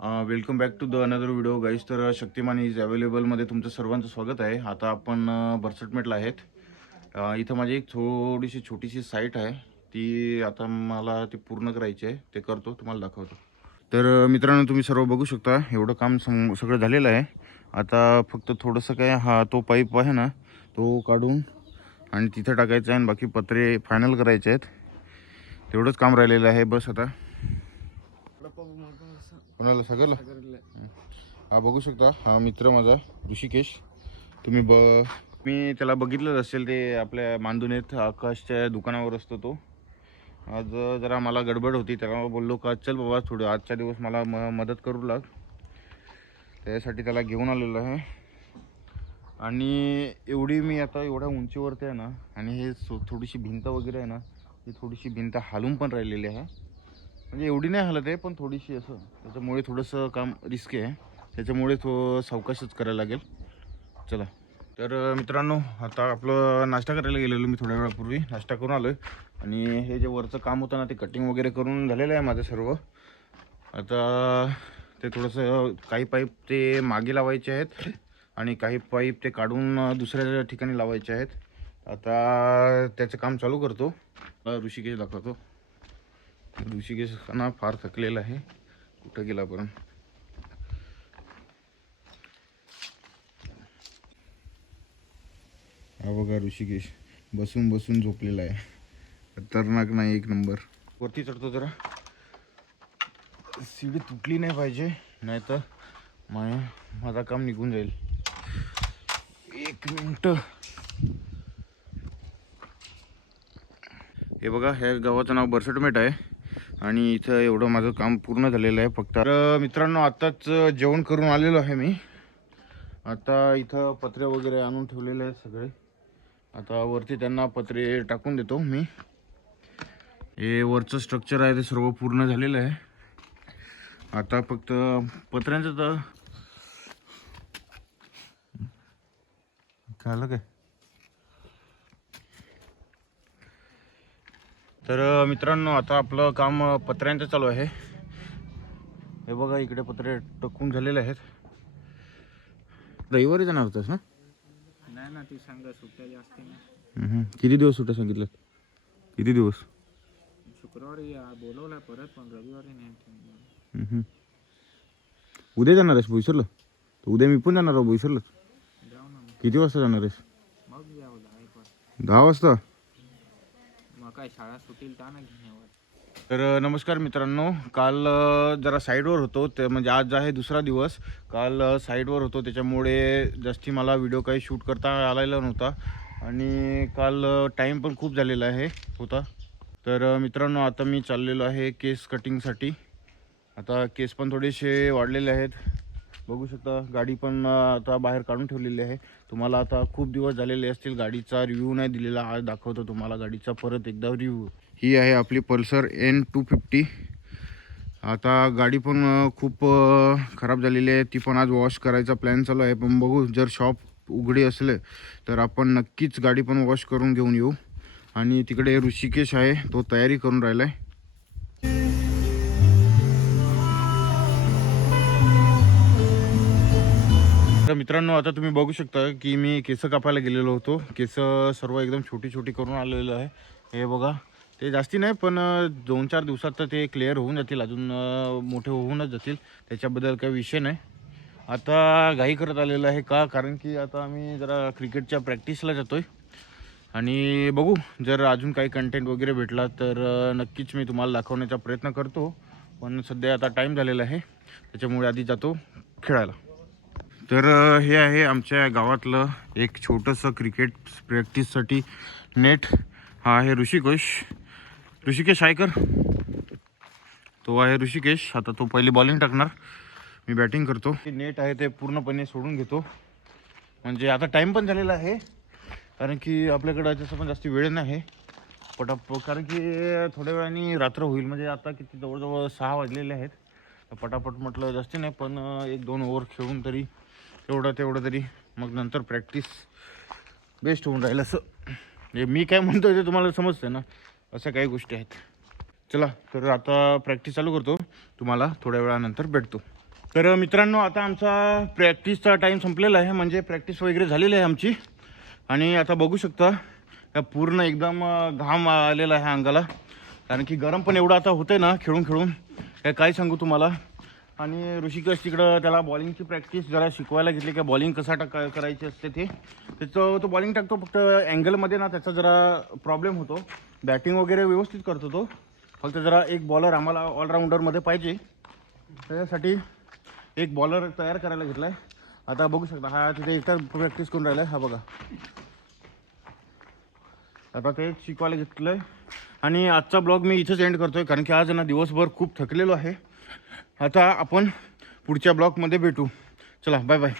Welcome back to the another video guys. तर Shaktimaan is अवेलेबलमध्ये तुमचं सर्वांचं स्वागत आहे. आता आपण बरसटमेटला आहेत. इथं माझी एक थोडीशी छोटीशी साईट आहे. ती आता मला ती पूर्ण करायची आहे. ते करतो, तुम्हाला दाखवतो. तर मित्रांनो, तुम्ही सर्व बघू शकता एवढं काम सगळं झालेलं आहे. आता फक्त थोडंसं काय हा तो पाईप आहे ना, तो काढून आणि तिथं टाकायचं आहे आणि बाकी पत्रे फायनल करायचे आहेत. तेवढंच काम राहिलेलं आहे बस आता. कोणाला सगळं हा बघू शकता, हा मित्र माझा ऋषिकेश. मी त्याला बघितलंच असेल, ते आपल्या मांदुनेत आकाशच्या दुकानावर असतो तो. आज जरा मला गडबड होती, त्याला बोललो का चल बाबा थोडं आजच्या दिवस मला मदत करू लाग. त्यासाठी त्याला घेऊन आलेलो आहे. आणि एवढी मी आता एवढ्या उंचीवरती आहे ना, आणि हे थोडीशी भिंत वगैरे आहे ना, ती थोडीशी भिंत हालून पण राहिलेली आहे. म्हणजे एवढी नाही हलत आहे, पण थोडीशी असं. त्याच्यामुळे थोडंसं काम रिस्की आहे. त्याच्यामुळे तो सावकाशच करायला लागेल. चला. तर मित्रांनो, आता आपलं नाश्ता करायला गेलेलो मी थोड्या वेळापूर्वी. नाश्ता करून आलो आहे. आणि हे जे वरचं काम होतं ना, ते कटिंग वगैरे करून झालेलं आहे माझं सर्व. आता ते थोडंसं काही पाईप ते मागे लावायचे आहेत आणि काही पाईप ते काढून दुसऱ्या ठिकाणी लावायचे आहेत. आता त्याचं काम चालू करतो. ऋषिकेश दाखवतो. ऋषिकेश ना फार थकलेला आहे. कुठं गेला पण. हा बघा ऋषिकेश बसून बसून झोपलेला आहे. खतरनाक नाही, एक नंबर. वरती चढतो जरा. सीडी तुटली नाही पाहिजे, नाही तर माझा काम निघून जाईल. एक मिनिट. हे बघा, ह्या गावाचं नाव बरसटमेट आहे. आणि इथं एवढं माझं काम पूर्ण झालेलं आहे. फक्त मित्रांनो, आत्ताच जेवण करून आलेलो आहे मी. आता इथं पत्रे वगैरे आणून ठेवलेले आहेत सगळे. आता वरती त्यांना पत्रे टाकून देतो मी. हे वरचं स्ट्रक्चर आहे ते सर्व पूर्ण झालेलं आहे. आता फक्त पत्र्यांचं तर झालं काय. तर मित्रांनो, आता आपलं काम पत्र्यांचं चालू आहे. हे बघा, इकडे पत्रे टाकून झालेले आहेत. रविवारी जाणार होतास ना? नाही ना, ती सांगा सुट्ट्या जास्त ना. किती दिवस सुट्ट्या सांगितलं? किती दिवस? शुक्रवारी बोलवलं परत, पण रविवारी नाही. उद्या जाणार आहेस बोईसरला? तर उद्या मी पण जाणार आहोत बोईसरला. जाऊ ना. किती वाजता जाणार आहेस? मग जाऊ 10 10 वाजता. मग काय शाळा सुटेल का ना घेण्यावर. तर नमस्कार मित्रांनो, काल जरा साईडवर होतो. ते म्हणजे आज आहे दुसरा दिवस. काल साईडवर होतो, त्याच्यामुळे जास्ती मला व्हिडिओ काही शूट करता आलेला नव्हता. आणि काल टाईम पण खूप झालेला होता. तर मित्रांनो, आता मी चाललेलो आहे केस कटिंगसाठी. आता केस पण थोडेसे वाढलेले आहेत, बघू शकता. गाडी पण आता बाहेर काढून ठेवलेली आहे. तुम्हाला आता खूप दिवस झालेले असतील गाडीचा रिव्ह्यू नाही दिलेला. आज दाखवतो तुम्हाला गाडीचा परत एकदा रिव्ह्यू. ही आहे आपली पल्सर N250. आता गाडी पण खूप खराब झालेली आहे. ती पण आज वॉश करायचा प्लॅन चालू आहे. पण बघू, जर शॉप उघडी असले तर आपण नक्कीच गाडी पण वॉश करून घेऊन येऊ. आणि तिकडे ऋषिकेश आहे, तो तयारी करून राहिला आहे. तर मित्रांनो, आता तुम्ही बघू शकता की मी केस कापायला गेलेलो होतो. केस सर्व एकदम छोटी छोटी करून आलेलं आहे. हे बघा, ते जास्ती नाही, पण 2-4 दिवसात तर ते क्लिअर होऊन जातील. अजून मोठे होऊनच जातील, त्याच्याबद्दल काही विषय नाही. आता घाई करत आलेलं आहे का, कारण की आता आम्ही जरा क्रिकेटच्या प्रॅक्टिसला जातो आहे. आणि बघू, जर अजून काही कंटेंट वगैरे भेटला तर नक्कीच मी तुम्हाला दाखवण्याचा प्रयत्न करतो. पण सध्या आता टाईम झालेला आहे, त्याच्यामुळे आधी जातो खेळायला. तर हे आहे आमच्या गावातलं एक छोटंसं क्रिकेट प्रॅक्टिससाठी नेट. हा आहे ऋषिकेश आयकर. तो आहे ऋषिकेश. आता तो पहिली बॉलिंग टाकणार, मी बॅटिंग करतो. नेट आहे ते पूर्णपणे सोडून घेतो, म्हणजे आता टाईम पण झालेला आहे. कारण की आपल्याकडं जसं पण जास्त वेळ नाही कारण की थोड्या वेळाने रात्र होईल. म्हणजे आता किती जवळजवळ 6 वाजलेले आहेत. तर पटापट म्हटलं जास्त नाही, पण 1-2 ओव्हर खेळून तरी तेवढं तरी मग नंतर प्रॅक्टिस बेस्ट होऊन राहील. असं म्हणजे मी काय म्हणतो ते तुम्हाला समजतं ना, अशा काही गोष्टी आहेत. चला, तर आता प्रॅक्टिस चालू करतो, तुम्हाला थोड्या वेळानंतर भेटतो. तर मित्रांनो आता आमचा प्रॅक्टिसचा टाईम संपलेला आहे, म्हणजे प्रॅक्टिस वगैरे झालेली आहे आमची. आणि आता बघू शकता का पूर्ण एकदम घाम आलेला आहे अंगाला, कारण की गरम पण एवढं आता होतं ना खेळून खेळून, काय सांगू तुम्हाला. आणि ऋषिकेश तिकडं त्याला बॉलिंगची प्रॅक्टिस जरा शिकवायला घेतली की बॉलिंग कसा करायची असते ते. त्याचं तो बॉलिंग टाकतो, फक्त अँगलमध्ये ना त्याचा जरा प्रॉब्लेम होतो. बॅटिंग वगैरे व्यवस्थित करतो तो, फक्त जरा एक बॉलर आम्हाला ऑलराऊंडरमध्ये पाहिजे. त्याच्यासाठी एक बॉलर तयार करायला घेतला आहे. आता बघू शकता हा तिथे एकटा प्रॅक्टिस करून राहिला आहे. हा बघा, आता ते शिकवायला घेतलं आहे. आणि आजचा ब्लॉग मी इथंच एंड करतो आहे, कारण की आज ना दिवसभर खूप थकलेलो आहे. आता आपण पुढच्या ब्लॉगमध्ये भेटू. चला, बाय बाय.